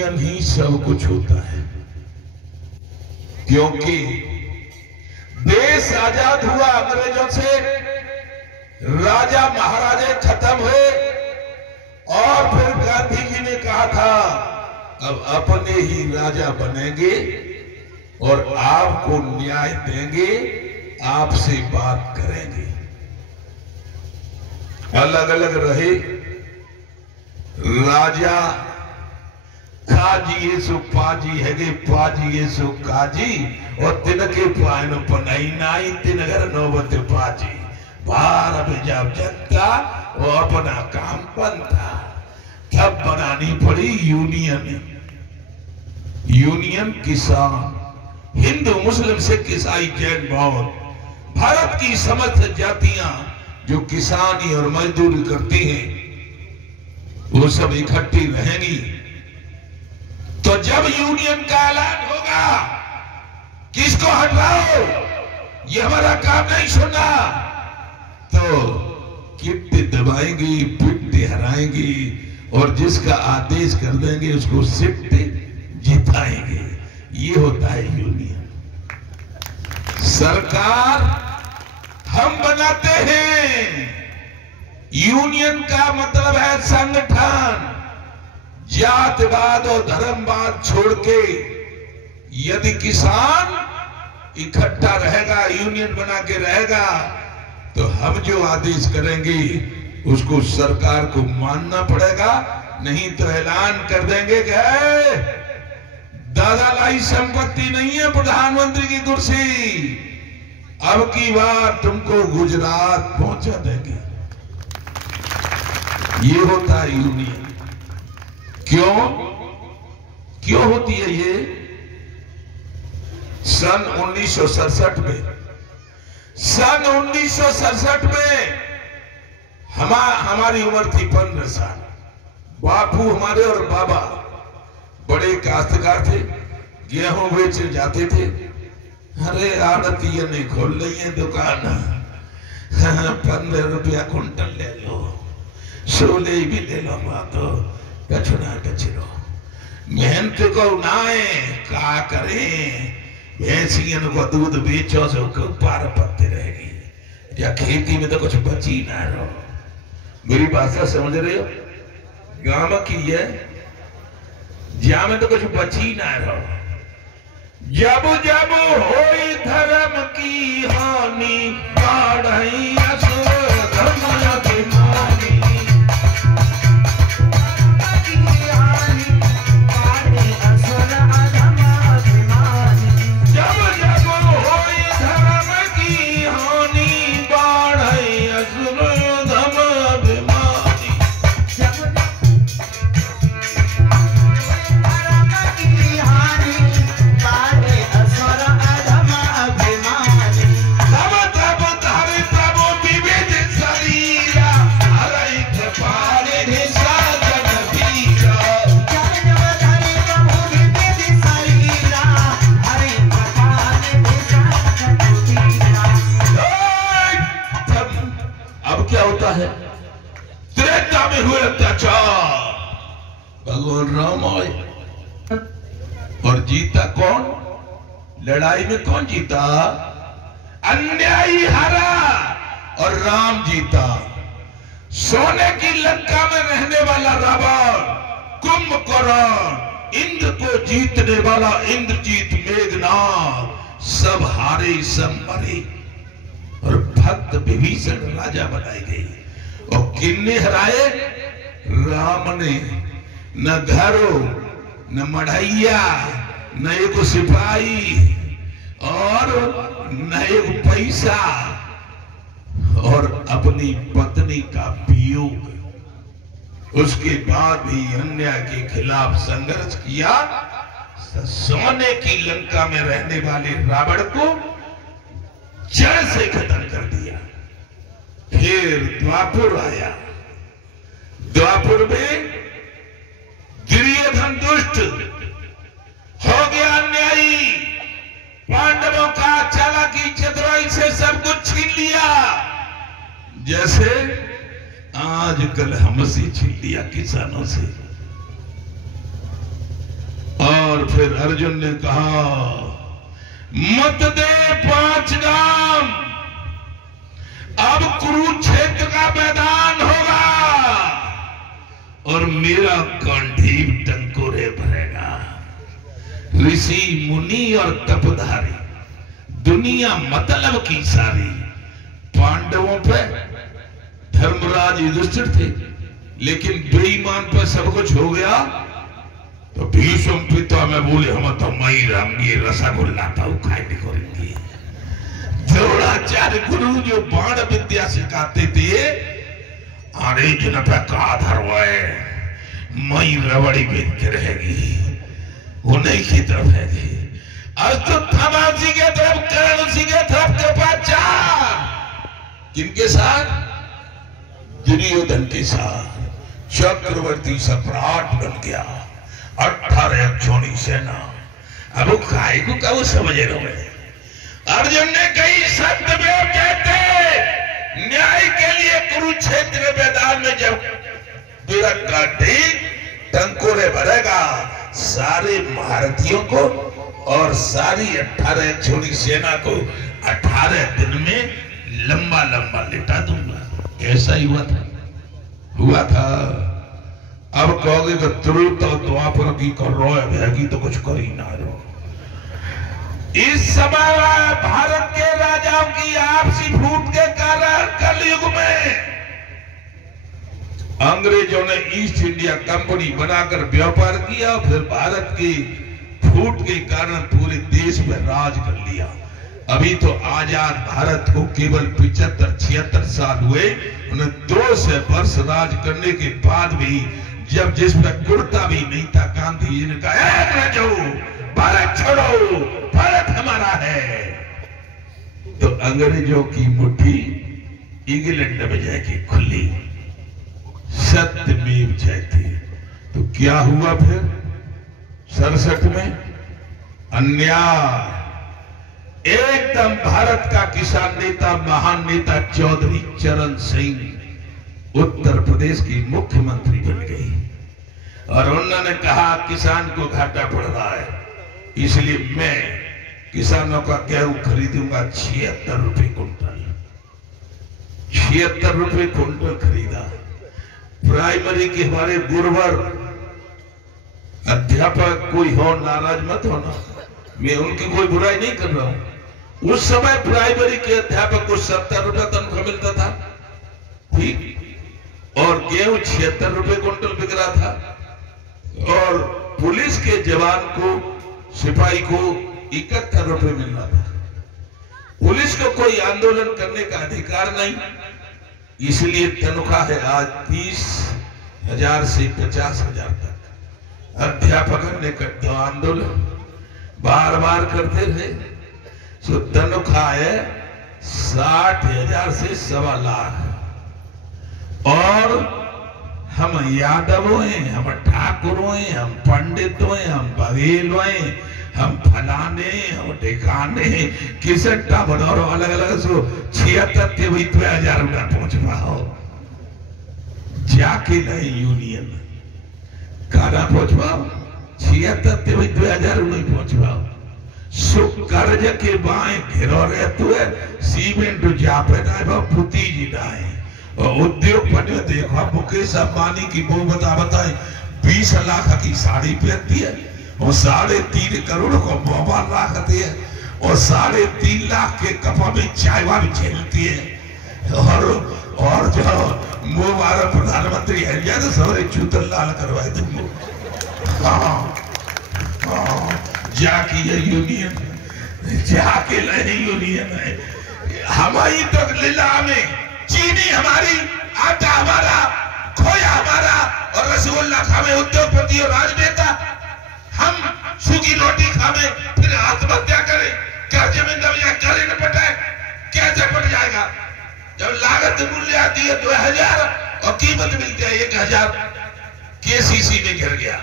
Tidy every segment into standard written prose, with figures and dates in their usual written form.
Union ही सब कुछ होता है, क्योंकि देश आजाद हुआ अंग्रेजों से, राजा महाराजे खत्म हुए और फिर गांधी जी ने कहा था अब अपने ही राजा बनेंगे और आपको न्याय देंगे, आपसे बात करेंगे। अलग अलग रहे राजा, काजी सो पाजी है, पाजी सो काजी, और तिनके पायन पनाई नाई तिनगर नौबत पाजी। भारत जब जनता वो अपना काम बनता, तब बनानी पड़ी यूनियन। यूनियन किसान, हिंदू मुस्लिम सिख ईसाई जैन बौद्ध, भारत की समस्त जातियां जो किसानी और मजदूरी करती हैं, वो सब इकट्ठी रहेंगी। तो जब यूनियन का ऐलान होगा, किसको हटाओ, ये हमारा काम नहीं सुनना, तो किट्टी दबाएंगी, पिट्टी हराएंगी, और जिसका आदेश कर देंगे उसको सिट्टी जिताएंगे। ये होता है यूनियन। सरकार हम बनाते हैं, यूनियन का मतलब है संगठन। जातवाद और धर्मवाद छोड़ के यदि किसान इकट्ठा रहेगा, यूनियन बना के रहेगा, तो हम जो आदेश करेंगे उसको सरकार को मानना पड़ेगा। नहीं तो ऐलान कर देंगे कि दादा लाई संपत्ति नहीं है प्रधानमंत्री की कुर्सी, अब की बार तुमको गुजरात पहुंचा देंगे। ये होता है यूनियन। क्यों होती है ये? सन 1967 में हमारी उम्र थी 15 साल। बापू हमारे और बाबा बड़े काश्तकार थे, गेहूं बेच जाते थे। अरे आड़ती नहीं खोल रही है दुकान, 15 रुपया कुंटल ले लो, 16 भी ले लो, तो कछुना कछरो मेहनत को नाए का करें, भैंसियन को दूध बेचो सो पार पत्ते रहेगी, या खेती में तो कुछ बची ना रहो। मेरी भाषा समझ रहे हो? गांव की है, ज्या में तो कुछ बची ना रहो। जब जब होई धर्म की हानि, बढ़ई असुर धर्म अभिमानी। जब जब होई धर्म की हानि, बढ़ई असुर धर्म अभिमानी। है त्रेता में हुए अत्याचार, भगवान राम आए और जीता कौन? लड़ाई में कौन जीता? अन्यायी हारा और राम जीता। सोने की लंका में रहने वाला रावण, कुंभकर्ण, इंद्र को जीतने वाला इंद्रजीत, मेघनाथ, सब हारे सब मरे और भक्त विभीषण राजा बनाई गई। और किन्ने हराए? राम ने। न घरों, न मढ़ैया, न एक सिपाही और न एक पैसा, और अपनी पत्नी का वियोग। उसके बाद भी अन्याय के खिलाफ संघर्ष किया। सोने की लंका में रहने वाले रावण को जड़ से खत्म कर दिया। फिर द्वापुर आया। द्वापुर में दुर्योधन दुष्ट हो गया, अन्यायी, पांडवों का चालाकी चतुराई से सब कुछ छीन लिया, जैसे आजकल हमसे छीन लिया किसानों से। और फिर अर्जुन ने कहा, मत दे 5 गाम, अब कुरुक्षेत्र का मैदान होगा और मेरा कंठीप टंकोरे भरेगा। ऋषि मुनि और तपधारी दुनिया मतलब की सारी पांडवों पे धर्मराज युधिष्ठिर थे, लेकिन बेईमान पर सब कुछ हो गया तो भीष्म पिता में बोले, हम तो मई राम ये रसगुल्ला तो खाए नहीं करेंगे। द्रोणाचार्य गुरु जो बाण विद्या सिखाते थे, अरे जिन पे का धर्म है मई रबड़ी बेच के रहेगी, उन्हीं की तरफ है। अश्वत्थामा जी के तरफ, कर्ण जी के तरफ कृपाचार्य, किनके साथ? दुर्योधन के साथ चक्रवर्ती सम्राट बन गया, 18 अक्षौणी सेना। अब वो काय को क्या वो समझ रहे? अर्जुन ने कई सत्यमेव कहते न्याय के लिए कुरुक्षेत्र के मैदान में जब विरत काटे टंकोरे भरेगा, सारे महारथियों को और सारी 18 अक्षौणी सेना को 18 दिन में लंबा लंबा लिटा दूंगा। ऐसा ही हुआ था। अब कहोगे कि तुरंत द्वापर की कर रो है तो कुछ कर ही ना रो। इस समय भारत के राजाओं की आपसी फूट के कारण कलयुग में अंग्रेजों ने ईस्ट इंडिया कंपनी बनाकर व्यापार किया, फिर भारत की फूट के कारण पूरे देश में राज कर लिया। अभी तो आजाद भारत को केवल 75-76 साल हुए, उन्हें 200 वर्ष राज करने के बाद भी जब जिसमें कुर्ता भी नहीं था, गांधी जी ने कहा भारत छोड़ो, भारत हमारा है, तो अंग्रेजों की मुट्ठी इंग्लैंड में जाके खुली। सत्यमेव जयते। तो क्या हुआ फिर 67 में? अन्याय। एकदम भारत का किसान नेता, महान नेता चौधरी चरण सिंह उत्तर प्रदेश की मुख्यमंत्री बन गई और उन्होंने कहा किसान को घाटा पड़ रहा है, इसलिए मैं किसानों का गेहूं खरीदूंगा 76 रुपए कुंटल। 76 रुपए कुंटल खरीदा। प्राइमरी के हमारे गुरुवर अध्यापक कोई हो, नाराज मत होना, मैं उनकी कोई बुराई नहीं कर रहा हूं। उस समय प्राइमरी के अध्यापक को 70 रुपए तनख्वाह मिलता था, ठीक, और गेहूं 76 रुपए कुंटल बिक रहा था, और पुलिस के जवान को, सिपाही को 71 रुपए मिल रहा था। पुलिस को कोई आंदोलन करने का अधिकार नहीं, इसलिए तनख्वाह है आज 30,000 से 50,000 तक। अध्यापक ने कट्टा आंदोलन बार बार करते रहे, तो तनख्वाह है 60,000 से 1.25 लाख। और हम यादव हैं, हम ठाकुर हैं, हम पंडित हैं, हम बघेल हैं, हम फलाने, हम ठिकाने, किसटा बनाओ अलग अलग। सो 76 वही 1000 रुपया पहुंच पाओ, जाके नहीं यूनियन काना पहुंच पाओ, 76 वही 2000 नहीं पहुंच पाओ। सो कर्ज के बाएं घिरो रहते हुए सीमेंट जापे ना पुती जी डाए। और उद्योगपति देखो मुकेश अंबानी की वो बताए 20 लाख की साड़ी पहनती है और 3.5 करोड़ को मोबाइल रखती है और 3.5 लाख के कपा में चाय वाली झेलती है। और जो मोबाइल प्रधानमंत्री है या तो सारे चूतल लाल करवाए तुमको। जाकी है यूनियन, जाके नहीं यूनियन है हमारी तो लीला में चीनी हमारी, आटा हमारा, खोया हमारा और रसगुल्ला खावे उद्योगपति और राजनेता। हम सूखी रोटी खावे फिर आत्महत्या करें, कर्ज में दब जाए, करे न पटाए, कैसे पट जाएगा? जब लागत मूल्य आती है 2000 और कीमत मिलती है 1000, केसीसी में गिर गया,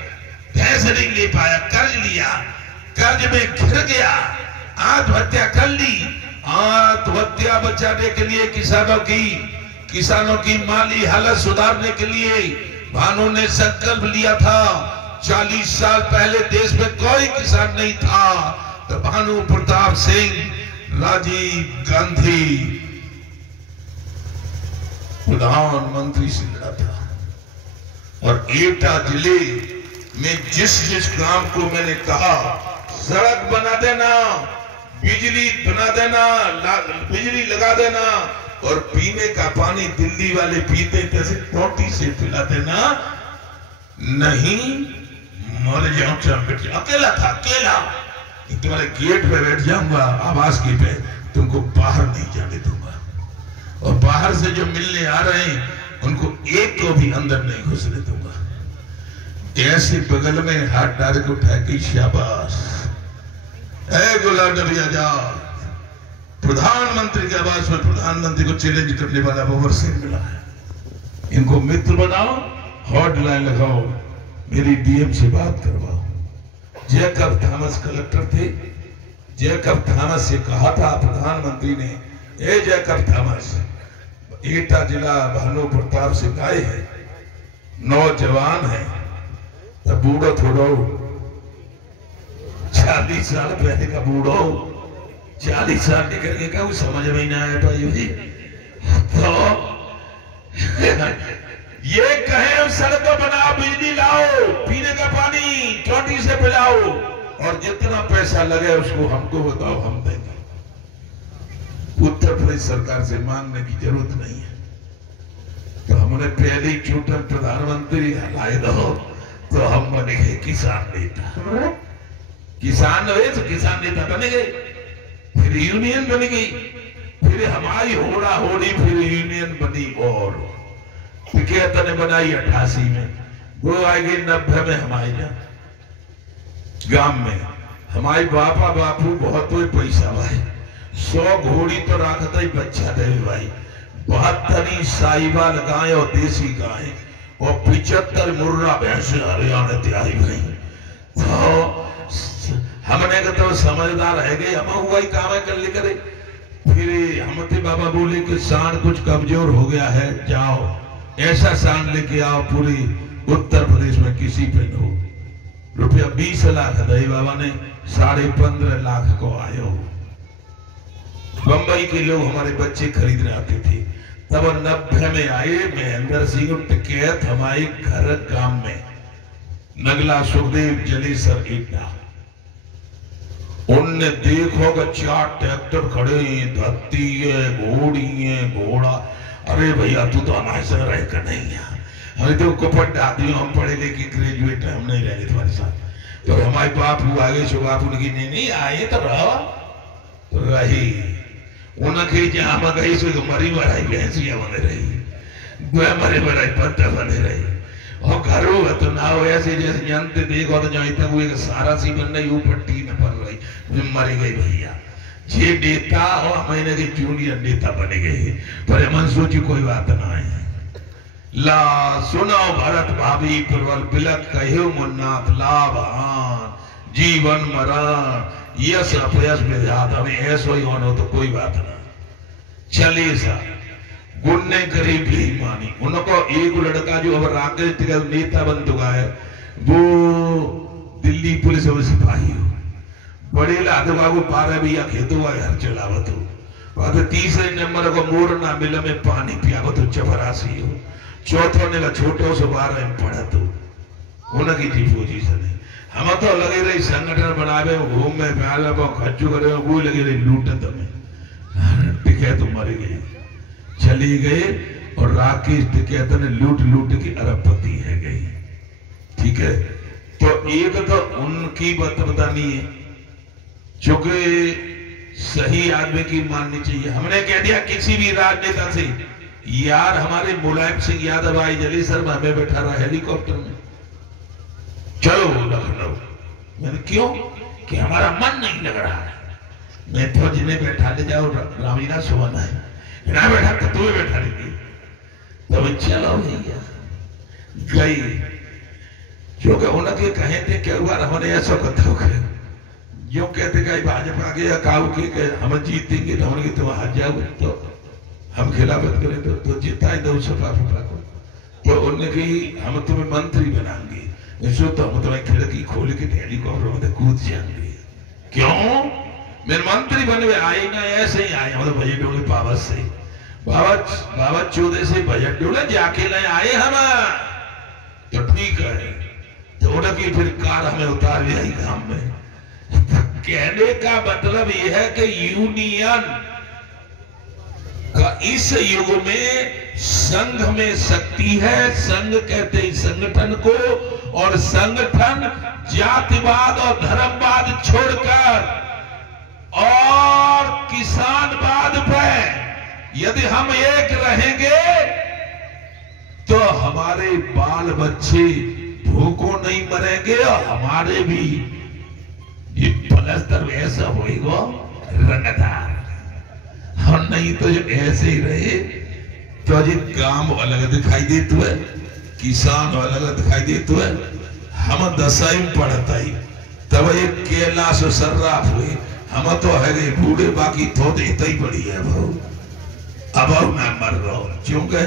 भैंस नहीं ले पाया, कर्ज लिया, कर्ज में घिर गया, आत्महत्या कर ली। आत्महत्या बचाने के लिए किसानों की माली हालत सुधारने के लिए भानु ने संकल्प लिया था 40 साल पहले देश में कोई किसान नहीं था, तो भानु प्रताप सिंह, राजीव गांधी प्रधानमंत्री से लड़ा था। और एटा जिले में जिस जिस काम को मैंने कहा, सड़क बना देना, बिजली बना देना, बिजली लगा देना, और पीने का पानी दिल्ली वाले पीते कैसे टोटी से पिला देना, नहीं मर जाऊं अकेला था, अकेला तुम्हारे गेट पे बैठ जाऊंगा आवास की पे, तुमको बाहर नहीं जाने दूंगा, और बाहर से जो मिलने आ रहे हैं उनको एक को भी अंदर नहीं घुसने दूंगा। ऐसे बगल में हाथ डाल के उठा के शाबाश, ऐ गुलाम नबी आजाद, प्रधानमंत्री की आवाज में प्रधानमंत्री को चैलेंज करने वाला भंवर सिंह मिला है, इनको मित्र बनाओ, हॉटलाइन लगाओ, मेरी डीएम से बात करवाओ। जैकब थॉमस कलेक्टर थे, जैकब थॉमस से कहा था प्रधानमंत्री ने, ए जैकब थॉमस, एटा जिला भानु प्रताप सिंह आए हैं, नौजवान है, तो बूढ़ो थोड़ो, 40 साल पहले का बूढ़ो 40 साल निकल के क्या समझ में ही ना आया भाई। तो ये कहे सड़क बनाओ, बिजली लाओ, पीने का पानी टोटी से पिलाओ, और जितना पैसा लगे उसको हमको बताओ, हम देंगे। उत्तर प्रदेश सरकार से मांगने की जरूरत नहीं है। तो हमने पहले ही चुटन प्रधानमंत्री लाए दो, तो हम बनेंगे किसान नेता। किसान हुए तो किसान नेता बने गए, फिर यूनियन बन गई, फिर हमारी होड़ा होड़ी, फिर यूनियन बनी, और टिकैत ने बनाई 88 में, वो आएगी 90 में हमारे गांव में। हमारे बापा बापू बहुत कोई पैसा भाई, 100 घोड़ी तो रखता ही बच्चा दे भाई, 72 साहिवाल गाय और देसी गाय, और 75 मुर्रा भैंस हरियाणा त्याई भाई। तो हमने का तो समझदार है गए, हम हुआ ही काम है कर ले करे। फिर हमते बाबा बोले कि सांड कुछ कमजोर हो गया है, जाओ ऐसा सांड लेके आओ पूरी उत्तर प्रदेश में किसी पे न हो। रुपया 20 लाख दही बाबा ने, 15.5 लाख को आयो। बंबई के लोग हमारे बच्चे खरीदने आते थे, तब 90 में आए महेंद्र सिंह टिकैत हमारे घर गांव में, नगला सुखदेव जलेसर एटा। उनने देखो कि 4 ट्रैक्टर खड़े, धत्ती है, घोड़ी है, घोड़ा। अरे भैया तू तो हमारे संग रह कर नहीं है, हमें तो कुपट आदमी, हम पढ़े लिखे ग्रेजुएट है, हम नहीं रहे तुम्हारे साथ। तो हमारे बापू आगे सो बापू ने नहीं आए तो रहो, तो रही उनके जहां में गई सो मरी मराई भैंसिया बने रही, मरे मराई पत्ता बने रही, और घरों में तो ना हो ऐसे जैसे जानते देखो तो जहां तक वो सारा सी बन रही, ऊपर टीन पड़ रही, मरी गई भैया। ये नेता और महीने के जूनियर नेता बने गए, पर मन सोची कोई बात ना है। ला सुनो भरत भाभी प्रबल बिलक कहो मुन्नाथ, लाभान जीवन मरण यश अपयश विधात, हमें ऐसा ही होना तो कोई बात ना चले सा। गुन्ने गरीब भी मानी, उनको एक लड़का जो अब राजनीतिक नेता बन चुका है, वो दिल्ली पुलिस में सिपाही हो, बड़े लाद बाबू 12 भी खेतों का घर चलावत हो, तीसरे नंबर को मोर ना मिल में पानी पियावत हो, चपरासी हो, चौथों ने छोटो से 12 में पढ़त हो, उनकी जी पोजीशन है। हम तो लगे रही संगठन बनावे, घूम में प्याला खर्चू करे, वो लगे रही लूटत में, टिकैत मर गई, चली गए, और राकेश टिकैत ने लूट लूट की अरबपति है गई। ठीक है, तो एक तो उनकी बात बतानी है, जो कि सही आदमी की माननी चाहिए। हमने कह दिया किसी भी राजनेता से, यार हमारे मुलायम सिंह यादव आई जलेसर में, हमें बैठा रहा हेलीकॉप्टर में, चलो लखनऊ। मैंने क्यों? कि हमारा मन नहीं लग रहा है। मैं तो जिन्हें बैठा ले जाओ, रामीना सुहाना है ना बैठा, तो तुम्हें बैठा लेगी, तो चलो भैया गई। क्योंकि उनके कहे थे क्या हुआ, हमने ऐसा कथो जो कहते कि भाजपा के या काऊ के हम जीतेंगे, तो हमने तुम हाथ जाओ तो हम खिलाफत करें, तो जिताए दो सपा फपा को, तो उन्होंने कही हम तुम्हें मंत्री बनाएंगे, तो हम तुम्हें खिड़की खोल के हेलीकॉप्टर में कूद जाएंगे। क्यों? मेरे मंत्री बने आए ना, ऐसे ही आए मतलब बजट डोले पावत से बाबा चौदह से बजट डोले जाके ले आए हम, तो ठीक है। तो की फिर कार हमें उतार लिया गांव में। कहने का मतलब यह है कि यूनियन का इस युग में संघ में शक्ति है। संघ कहते हैं संगठन को, और संगठन जातिवाद और धर्मवाद छोड़कर और किसानवाद पे यदि हम एक रहेंगे तो हमारे बाल बच्चे भूखों नहीं मरेंगे, और हमारे भी ये पलस्तर ऐसा होएगा रंगदार। और नहीं तो जो ऐसे ही रहे तो जी गांव अलग दिखाई देते है, किसान अलग दिखाई देते है। हम दसाई में पढ़ता ही तब एक कैलाश सर्राफ हुए, हम तो है गए बूढ़े, बाकी तो देता ही बड़ी है भाव। अब मैं मर रहा हूं क्योंकि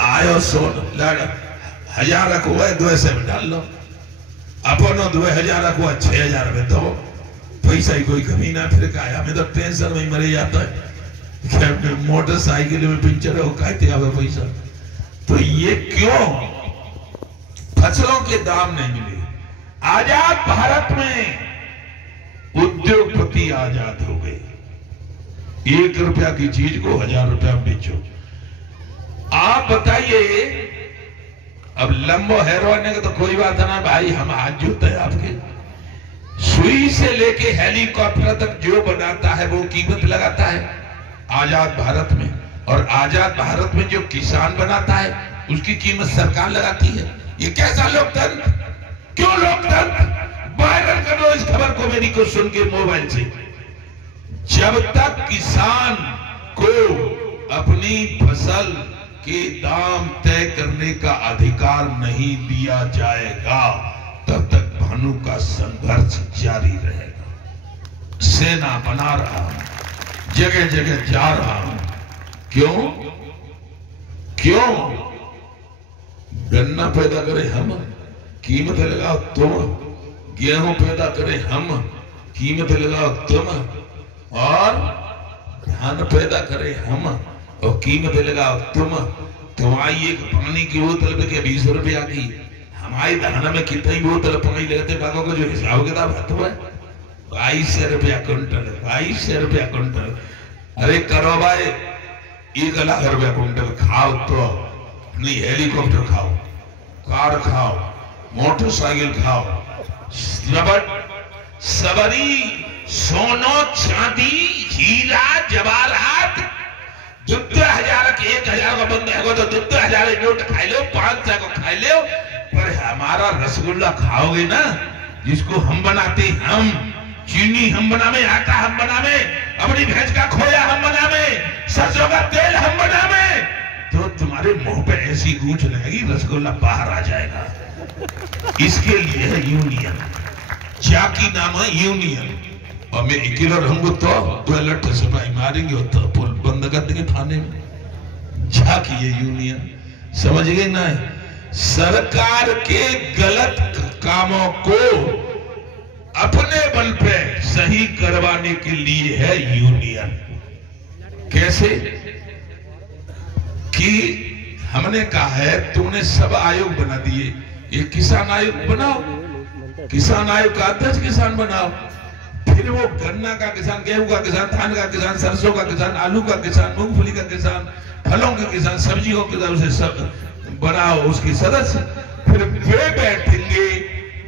आयो सोन लड़ 1000 रखो 200 में डाल लो, अपनो 2000 रखो 6000 में दो, पैसा ही कोई कमी ना। फिर आया मैं तो टेंशन में मरे जाता है, मोटरसाइकिल में पंचर हो कहते आवे पैसा। तो ये क्यों? फसलों के दाम नहीं मिले। आजाद भारत में उद्योगपति आजाद हो गए। 1 रुपया की चीज को 1000 रुपया बेचो। आप बताइए, अब लंबो हेरोइन का तो कोई बात ना भाई, हम हाथ जोड़ते हैं आपके। सुई से लेके हेलीकॉप्टर तक जो बनाता है वो कीमत लगाता है आजाद भारत में, और आजाद भारत में जो किसान बनाता है उसकी कीमत सरकार लगाती है। ये कैसा लोकतंत्र? क्यों लोकतंत्र? वायरल करो इस खबर को मेरी को सुन के मोबाइल से। जब तक किसान को अपनी फसल के दाम तय करने का अधिकार नहीं दिया जाएगा तब तक भानु का संघर्ष जारी रहेगा। सेना बना रहा हूं, जगह जगह जा रहा हूं। क्यों? क्यों? गन्ना पैदा करें हम, कीमत लगाओ तुम। गेहूं पैदा करें हम, कीमत लगाओ तुम। और धान पैदा करें हम और कीमत लगाओ तुम। तो आइए पानी की बोतल पे 20 रुपया की, हमारी धान में कितनी बोतल पानी लगाते बागों का जो हिसाब किताब है 2200 रुपया क्विंटल, 2200 रुपया क्विंटल। अरे करो भाई, 1 लाख रुपया क्विंटल खाओ तो नहीं, हेलीकॉप्टर खाओ, कार खाओ, मोटरसाइकिल खाओ, सबरी सोनो चांदी हीरा जवाहरात 1000 के 1000 का बंदा है तो 1000 नोट खाई लो, 500 को खाई लो। पर हमारा रसगुल्ला खाओगे ना, जिसको हम बनाते, हम चीनी हम बनावे, आटा हम बनावे, अपनी भैंस का खोया हम बनावे, सरसों का तेल हम बनावे, तो तुम्हारे मुंह पे ऐसी गूंज लगेगी रसगुल्ला बाहर आ जाएगा। इसके लिए है यूनियन, जाकी नाम है यूनियन। और मैं अकेला रहूंगा तो लठ सिपाही मारेंगे और तो पुल बंद कर देंगे थाने में। जाकी ये यूनियन, समझ गए ना? सरकार के गलत कामों को अपने बल पे सही करवाने के लिए है यूनियन। कैसे? कि हमने कहा है तुमने सब आयोग बना दिए, एक किसान आयोग बनाओ, किसान आयोग का अध्यक्ष किसान बनाओ। फिर वो गन्ना का किसान, गेहूं का किसान, धान का किसान, सरसों का किसान, आलू का किसान, मूंगफली का किसान, फलों के किसान, सब्जियों के किसान, उसे सब बनाओ उसके सदस्य। फिर वे बैठेंगे,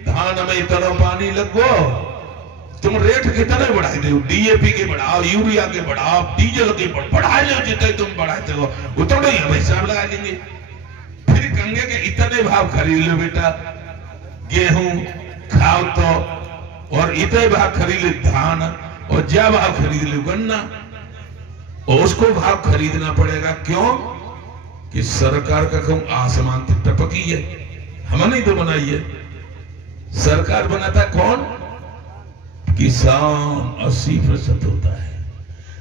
धान में इतना पानी लगो, तुम रेट कितने बढ़ाए दो, डीएपी के बढ़ाओ, यूरिया के बढ़ाओ, डीजल के बढ़ा लो, जितने तुम बढ़ाते हो उतना ही हम हिसाब लगा देंगे। फिर गंगे के इतने भाव खरीद लो बेटा, गेहूं खाओ तो, और इतने भाव खरीद ले धान, और ज्या भाव खरीद ले गन्ना, और उसको भाव खरीदना पड़ेगा। क्यों? कि सरकार का कम आसमान तक टपकी है, हमने तो बनाई है। सरकार बनाता कौन? किसान 80% होता है।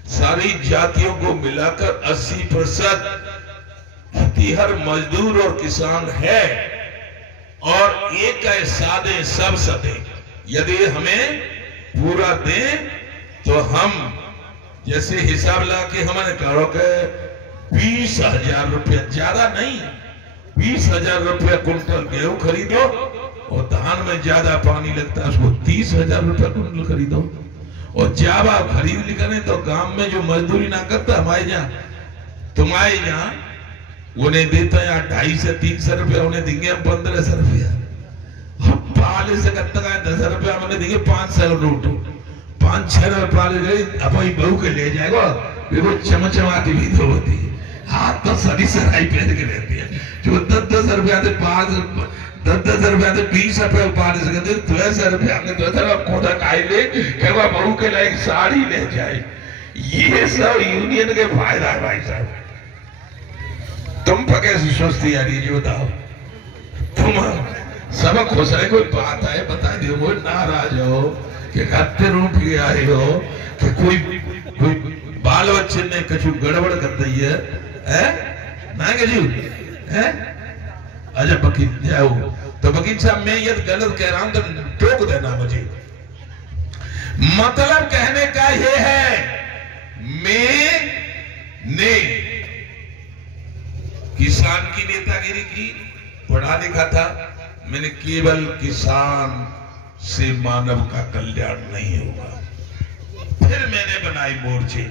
सारी जातियों को मिलाकर 80% खेतीहर मजदूर और किसान है। और एक है सादे सब सदे। यदि हमें पूरा दें तो हम जैसे हिसाब लगा के हमने करो के 20,000 रुपया, ज्यादा नहीं, 20,000 रुपया कुंटल गेहूं खरीदो और धान में ज्यादा पानी लगता है उसको 30,000 रुपया कुंटल खरीदो। और जब आप खरीद निकले तो गांव में जो मजदूरी ना करता हमारे यहाँ, तुम्हारे यहाँ उन्हें देता है 250 से 300 रुपया, उन्हें देंगे हम 1500 रुपया। पाले से कत्ता 10 रुपया मैंने देंगे 500 नोट, 5-6 रुपये पाले गए अपनी बहू के ले जाएगा, देखो चमचमाती भी तो होती है, हाथ तो सड़ी सराई पहन के रहती है। जो 10-10 रुपया थे 10-10 रुपया थे 20 रुपया पाले से कहते 200 रुपया हमने 200 खोदा खाई ले कहवा बहू के लिए एक साड़ी ले जाए। ये सब यूनियन के फायदा है भाई साहब। तुम पर कैसी सोचती यार ये बताओ, तुम सब खुश है, कोई बात है बता दो, वो नाराज हो कि खाते रूप के आए हो कि कोई बाल बच्चे ने कछु गड़बड़ कर दी है ना कछु है। अच्छा वकील जाओ तो वकील साहब मैं ये गलत कह रहा हूं तो टोक देना मुझे। मतलब कहने का ये है मैंने किसान की नेतागिरी की, पढ़ा लिखा था, मैंने केवल किसान से मानव का कल्याण नहीं होगा। फिर मैंने बनाई मोर्चे,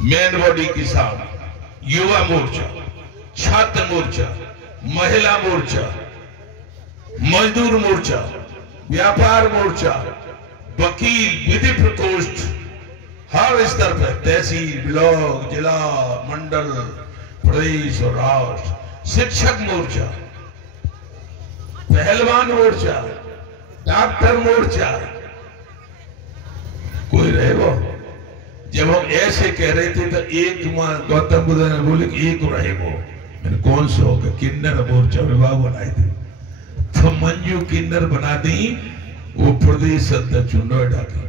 मेन बॉडी किसान, युवा मोर्चा, छात्र मोर्चा, महिला मोर्चा, मजदूर मोर्चा, व्यापार मोर्चा, वकील, विधि प्रकोष्ठ, हर स्तर पर तहसील, ब्लॉक, जिला, मंडल, प्रदेश और राष्ट्र, शिक्षक मोर्चा, पहलवान मोर्चा, डॉक्टर मोर्चा, कोई रहे वो। जब हम ऐसे कह रहे थे तो एक गौतम बुद्ध ने बोले कि एक रहे वो, मैंने कौन सा होगा, किन्नर मोर्चा विभाग बनाए थे तो मंजू किन्नर बना दी वो प्रदेश अध्यक्ष नोएडा की।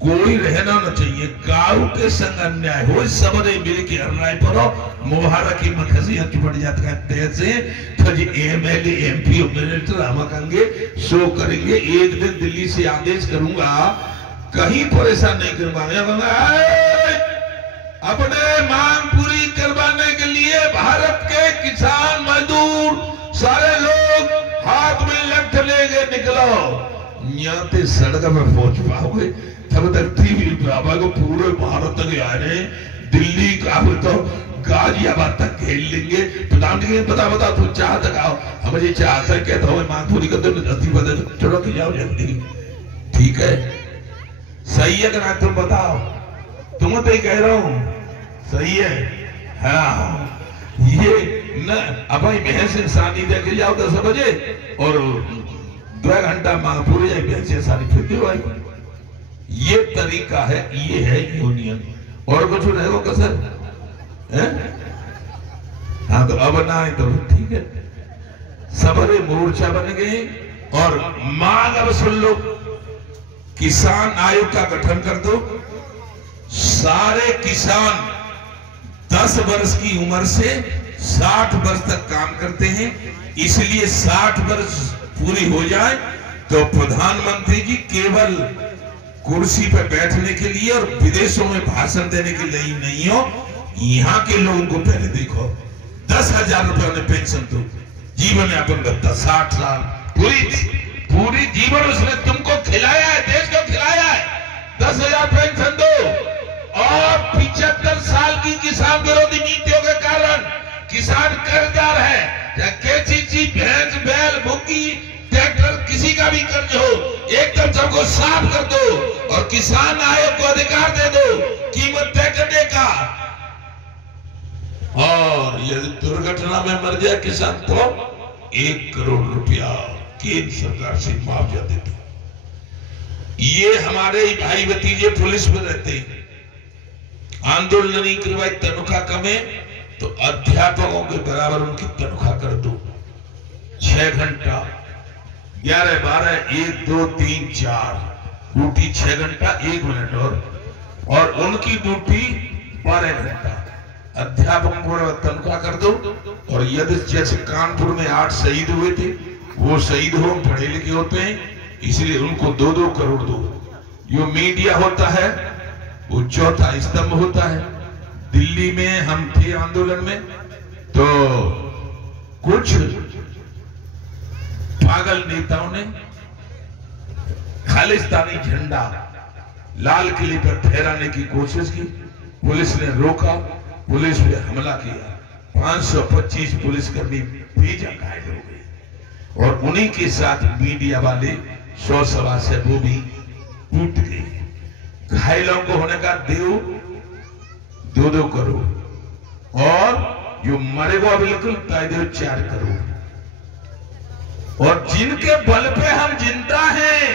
कोई रहना न चाहिए, काऊ के संग अन्याय हो सबरे मिल के अन्याय पर मुबारक की मखसी हच पड़ जाता है तैसे तो जी एमएलए एमपी और मिनिस्टर हम कहेंगे शो करेंगे। एक दिन दिल्ली से आदेश करूंगा कहीं परेशान नहीं करूंगा, अपने मांग पूरी करवाने के लिए भारत के किसान मजदूर सारे लोग हाथ में लठ लेके निकलो, यहाँ पे सड़क में पहुंच पाओगे। तब तक टीवी बाबा को पूरे भारत तक आ रहे, दिल्ली का तो गाजियाबाद तक खेल लेंगे। प्रधानमंत्री बता तू चाह तक आओ, हम ये चाहते हैं कहता हूँ मांग पूरी करते दस्ती बदल चलो कि जाओ जल्दी, ठीक है सही है कि ना, तुम बताओ, तुम तो ही कह रहा हूं सही है। हाँ ये न अब भैंस इंसानी देखे जाओ 10 बजे और 2 घंटा मांग पूरी जाए भैंस इंसानी फिर भाई, ये तरीका है, ये है यूनियन। और कुछ रहेगा कसर है? हाँ तो अब ना है तो ठीक है, सबरे मोर्चा बन गए और मांग अब सुन लो, किसान आयोग का गठन कर दो। सारे किसान 10 वर्ष की उम्र से 60 वर्ष तक काम करते हैं, इसलिए 60 वर्ष पूरी हो जाए तो प्रधानमंत्री जी केवल कुर्सी पर बैठने के लिए और विदेशों में भाषण देने के लिए नहीं हो, यहाँ के लोगों को पहले देखो 10,000 रुपए उन्हें पेंशन दो, जीवन यापन करता 60 साल पूरी जीवन उसने तुमको खिलाया है, देश को खिलाया है, 10,000 पेंशन दो। और 75 साल की किसान विरोधी नीतियों के कारण किसान कर्जदार है, चाहे केसीसी, भैंस, बैल, मुर्गी, ट्रैक्टर, किसी का भी कर्ज हो, एकदम सबको साफ कर दो और किसान आयोग को अधिकार दे दो कीमत तय करने का। और यदि दुर्घटना में मर जाए किसान तो 1 करोड़ रुपया केंद्र सरकार से मुआवजा देते। ये हमारे भाई भतीजे पुलिस में रहते हैं, आंदोलन नहीं करवाए, तनख्वाह कम है तो अध्यापकों के बराबर उनकी तनख्वाह कर दो। 6 घंटा 11, 12, 1, 2, 3, 4 ड्यूटी 6 घंटा 1 मिनट और उनकी ड्यूटी 12 घंटा। अध्यापकों को तनख्वाह कर दो, और यदि जैसे कानपुर में 8 शहीद हुए थे, वो शहीद हो पढ़े लिखे होते हैं, इसलिए उनको 2-2 करोड़ दो। जो मीडिया होता है वो चौथा स्तंभ होता है। दिल्ली में हम थे आंदोलन में, तो कुछ पागल नेताओं ने खालिस्तानी झंडा लाल किले पर फहराने की कोशिश की, पुलिस ने रोका, पुलिस पे हमला किया, 525 पुलिसकर्मी बेजा घायल हो गए, और उन्हीं के साथ मीडिया वाले 100 से वो भी टूट गए। घायलों को होने का देव 2-2 करोड़, और जो मरेगा बिल्कुल देव 4 करोड़। और जिनके बल पे हम जिंदा हैं,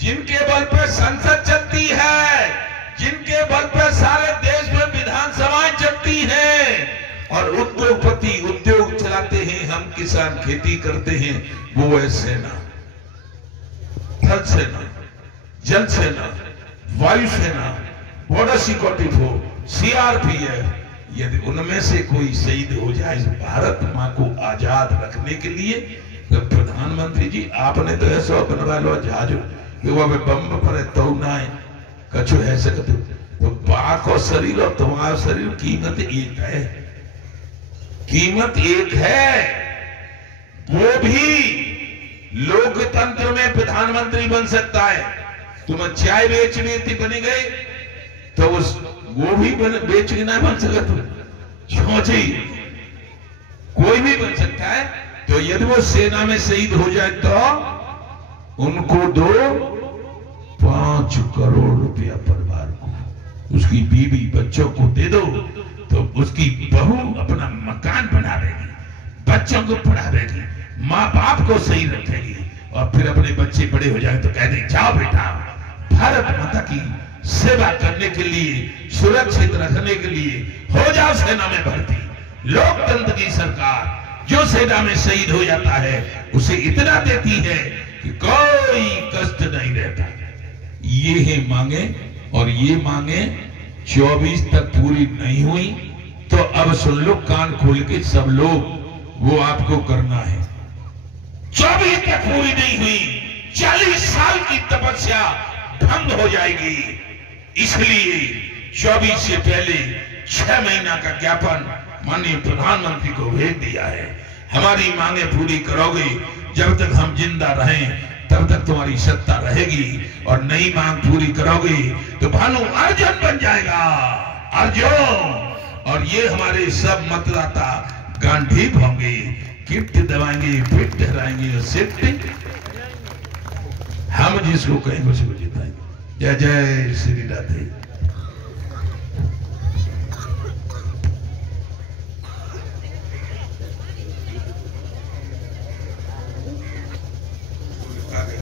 जिनके बल पे संसद चलती है, जिनके बल पे सारे देश में विधानसभाएं चलती हैं, और उद्योगपति उद्योग चलाते हैं, हम किसान खेती करते हैं, वो है सेना, थल सेना, जल सेना, वायु सेना, बॉर्डर सिक्योरिटी फोर्स, सीआरपीएफ। यदि उनमें से कोई शहीद हो जाए भारत मां को आजाद रखने के लिए, तो प्रधानमंत्री जी आपने तो ऐसा बनवा लो जहाज कि वो बम पर तो ना है कछु है सकते, तो बाक और शरीर और तुम्हारा शरीर कीमत एक है, कीमत एक है। वो भी लोकतंत्र में प्रधानमंत्री बन सकता है। तुम चाय बेचने बनी गए तो उस वो भी बेच के ना बन सकता, तुम कोई भी बन सकता है। तो यदि वो सेना में शहीद हो जाए तो उनको दो 5 करोड़ रुपया परिवार को, उसकी बीवी बच्चों को दे दो, तो उसकी बहू अपना मकान बनावेगी, बच्चों को पढ़ावेगी, माँ बाप को सही रखेगी, और फिर अपने बच्चे बड़े हो जाए तो कह दे जाओ बेटा भारत माता की सेवा करने के लिए, सुरक्षित रखने के लिए हो जाओ सेना में भर्ती। लोकतंत्र की सरकार जो सेना में शहीद हो जाता है उसे इतना देती है कि कोई कष्ट नहीं रहता। ये है मांगे, और ये मांगे 24 तक पूरी नहीं हुई तो अब सुन लो कान खोल के सब लोग, वो आपको करना है। 24 तक पूरी नहीं हुई, 40 साल की तपस्या भंग हो जाएगी। इसलिए 24 से पहले 6 महीना का ज्ञापन माननीय प्रधानमंत्री को भेज दिया है। हमारी मांगे पूरी करोगे, जब तक हम जिंदा रहें तब तक तुम्हारी सत्ता रहेगी, और नई मांग पूरी करोगे तो भानु अर्जुन बन जाएगा, अर्जुन। और ये हमारे सब मतदाता गांधी होंगे, किट दबाएंगे, फिट ठहराएंगे, और सिट हम जिसको कहेंगे उसको जिताएंगे। जय जय श्री राधे।